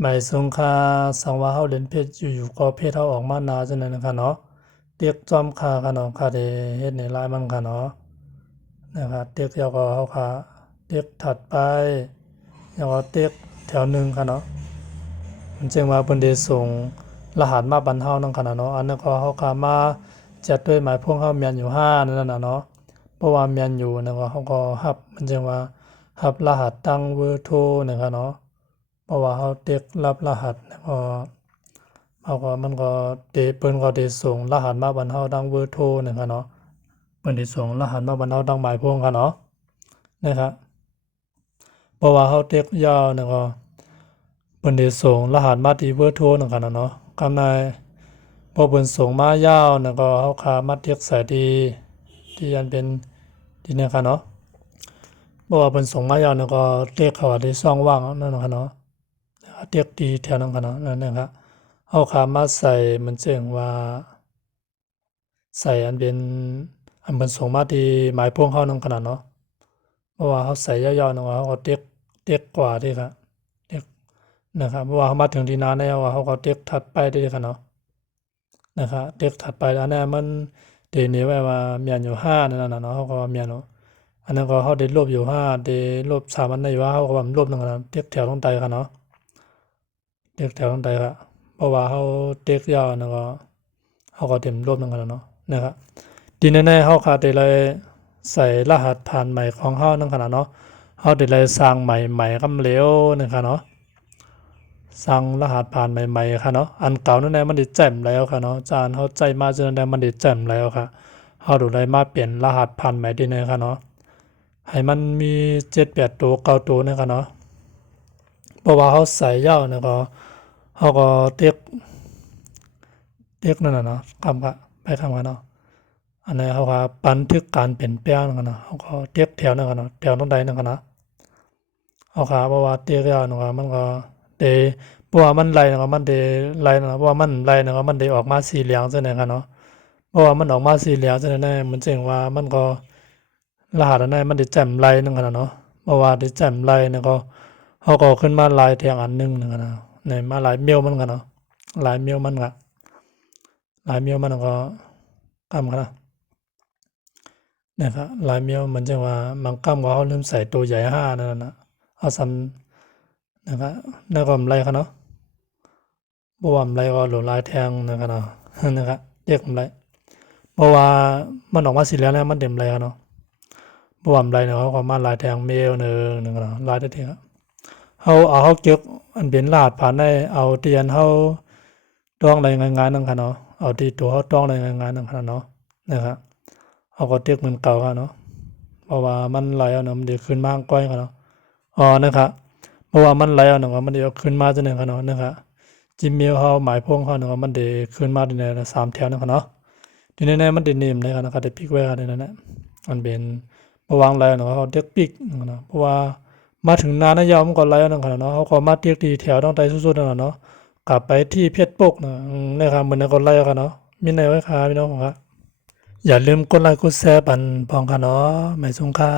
หมายสงค่าสังว่าเฮาเล่นเพชรอยู่ๆก็เพชรเฮาออกมานาจังนั้นนะคะเนาะเตียกจอมค่าค่ะเนาะค่าได้เฮ็ดให้หลายมันค่ะเนาะนะครับเตียกแล้วก็เฮาค่าเตียกถัดไปแล้วก็เตียกแถวหนึงค่ะเนาะมันจึงว่าเพิ่นได้ส่งรหัสมาบ้านเฮานำค่ะเนาะอันนั้นก็เฮาค่ามาจัดด้วยหมายพวกเฮาแม่นอยู่5นั่นน่ะเนาะเพราะว่าแม่นอยู่นั่นก็เฮาก็รับมันจึงว่ารับรหัสตั้งเบอร์โทรนะคะเนาะเพราะว่าเฮาเตียกรับรหัสแล้วก็ เขาก็มันก็ได้เพิ่นก็ได้ส่งรหัสมาบ้านเฮาดังเบอร์โทรนะครับเนาะเพิ่นได้ส่งรหัสมาบ้านเฮาดังหมายพวงค่ะเนาะนะครับเพราะว่าเฮาเต็กยาวนั่นก็เพิ่นได้ส่งรหัสมาที่เบอร์โทรนั่นค่ะเนาะกำในพอเพิ่นส่งมายาวนั่นก็เฮาคามาเต็กใส่ที่อันเป็นที่นี่ค่ะเนาะเพราะว่าเพิ่นส่งมายาวนั่นก็เต็กเขาได้ช่องว่างนั่นค่ะเนาะเต็กที่แถวนั้นค่ะเนาะนั่นนะครับเฮาคามาใส่มันจึงว่า ใส่อันเป็นอันเป็นส่งมาที่หมายพวงเฮานำขนาดเนาะเพราะว่าเฮาใส่ยาวๆเนาะเฮาก็เต็กกว่าเด้ค่ะเต็กนะครับเพราะว่าเฮามาถึงที่นาแล้วเฮาก็เต็กถัดไปเด้ค่ะเนาะนะครับเต็กถัดไปอันนั้นมันได้นี่ไว้ว่าแม่นอยู่5นั่นน่ะเนาะเฮาก็ว่าแม่นเนาะอันนั้นก็เฮาได้ลบอยู่5ได้ลบ3อันได้อยู่ว่าเฮาก็ว่ามันลบนั่นน่ะเต็กแถวลงใต้ค่ะเนาะเต็กแถวลงใต้ค่ะเพราะว่าเฮาเต็กยาวนั่นก็เฮาก็เต็มลบนั่นค่ะเนาะนะครับทีแน่ๆเฮาขาดได้เลยใส่รหัสผ่านใหม่ของเฮานั่นขนาดเนาะเฮาได้เลยสร้างใหม่กำเหลวนั่นค่ะเนาะสร้างรหัสผ่านใหม่ๆค่ะเนาะอันเก่านั่นแหละมันได้แจ่มแล้วค่ะเนาะจานเฮาใจมาจนนั้นมันได้แจ่มแล้วค่ะเฮาดูได้มาเปลี่ยนรหัสผ่านใหม่ได้เลยค่ะเนาะให้มันมี7-8ตัว9ตัวนั่นค่ะเนาะเพราะว่าเฮาใส่ยาวนั่นก็เฮาก็เต็กนั่นน่ะเนาะคำก็ไปคำกันเนาะ อันนี้เขาก็บันทึกการเปลี่ยนแปลงนั่นกันนะเขาก็เทียบแถวนั่นกันนะแถวตรงใดนั่นกันนะเขาก็เพราะว่าเทียบแล้วนั่นก็มันก็ได้เพราะว่ามันไล่นั่นก็มันได้ไล่นั่นเพราะว่ามันไล่นั่นก็มันได้ออกมาสีเหลืองซะนั่นกันเนาะเพราะว่ามันออกมาสีเหลืองซะนั่นมันแจ้งว่ามันก็รหัสอันนั้นมันได้แจ่มไล่นั่นกันนะเนาะเพราะว่าได้แจ่มไล่นั่นก็เขาก็ขึ้นมาลายแทงอันหนึงนั่นกันนะในมาลายเมลมันกันเนาะลายเมลมันก็ลายเมลมันก็กำกันนะ นะครับลายเมียวเหมือนจังว่าบางคำก็เขาลืมใส่ตัวใหญ่5นั่นน่ะเอาซ้ำนะครับแล้วก็กำไรเขาเนาะบ่ว่ากำไรก็หลวงลายแทงนะครับเนาะนะครับเรียกกำไรเพราะว่ามันออกมาสีเหลืองแล้วมันเต็มไรเขาเนาะบ่ว่ากำไรเนี่ยเขาก็มาลายแทงเมลหนึ่งนะครับเนาะลายได้ทีครับเขาเก็บอันเป็นรหัสผ่านได้เอาที่อันเขาต้องอะไรงานๆนั่นค่ะเนาะเอาที่ตัวเขาต้องอะไรงานๆนั่นค่ะเนาะนะครับเขาก็เรียกเหมือนเก่าค่ะเนาะ เพราะว่ามันไหลเอาเนาะมันได้ขึ้นมาก้อยเขาเนาะอ๋อนะครับเพราะว่ามันไหลเอาเนาะมันได้เอาขึ้นมาจังได๋เขาเนาะนะครับGmail เฮาหมายพวงเขาเนาะมันได้ขึ้นมาได้ใน3แถวนั่นค่ะเนาะทีนี้เนี่ยมันได้เนมเลยค่ะนะครับได้ปิกไว้ค่ะในนั้นน่ะมันเป็นระวังไหลเนาะเขาเรียกปิกเนาะเพราะว่ามาถึงนานยาวมันก็ไหลเอานั่นค่ะเนาะเขาก็มาเรียกที่แถวต้องไตสุดๆนั่นน่ะเนาะกลับไปที่เพชรปกน่ะนะครับเหมือนนั้นก็ไหลเอาค่ะเนาะมีไหนไว้ค่ะพี่น้องครับอย่าลืมกดไลค์กดแชร์ปันพองค่ะเนาะไม่สงค่า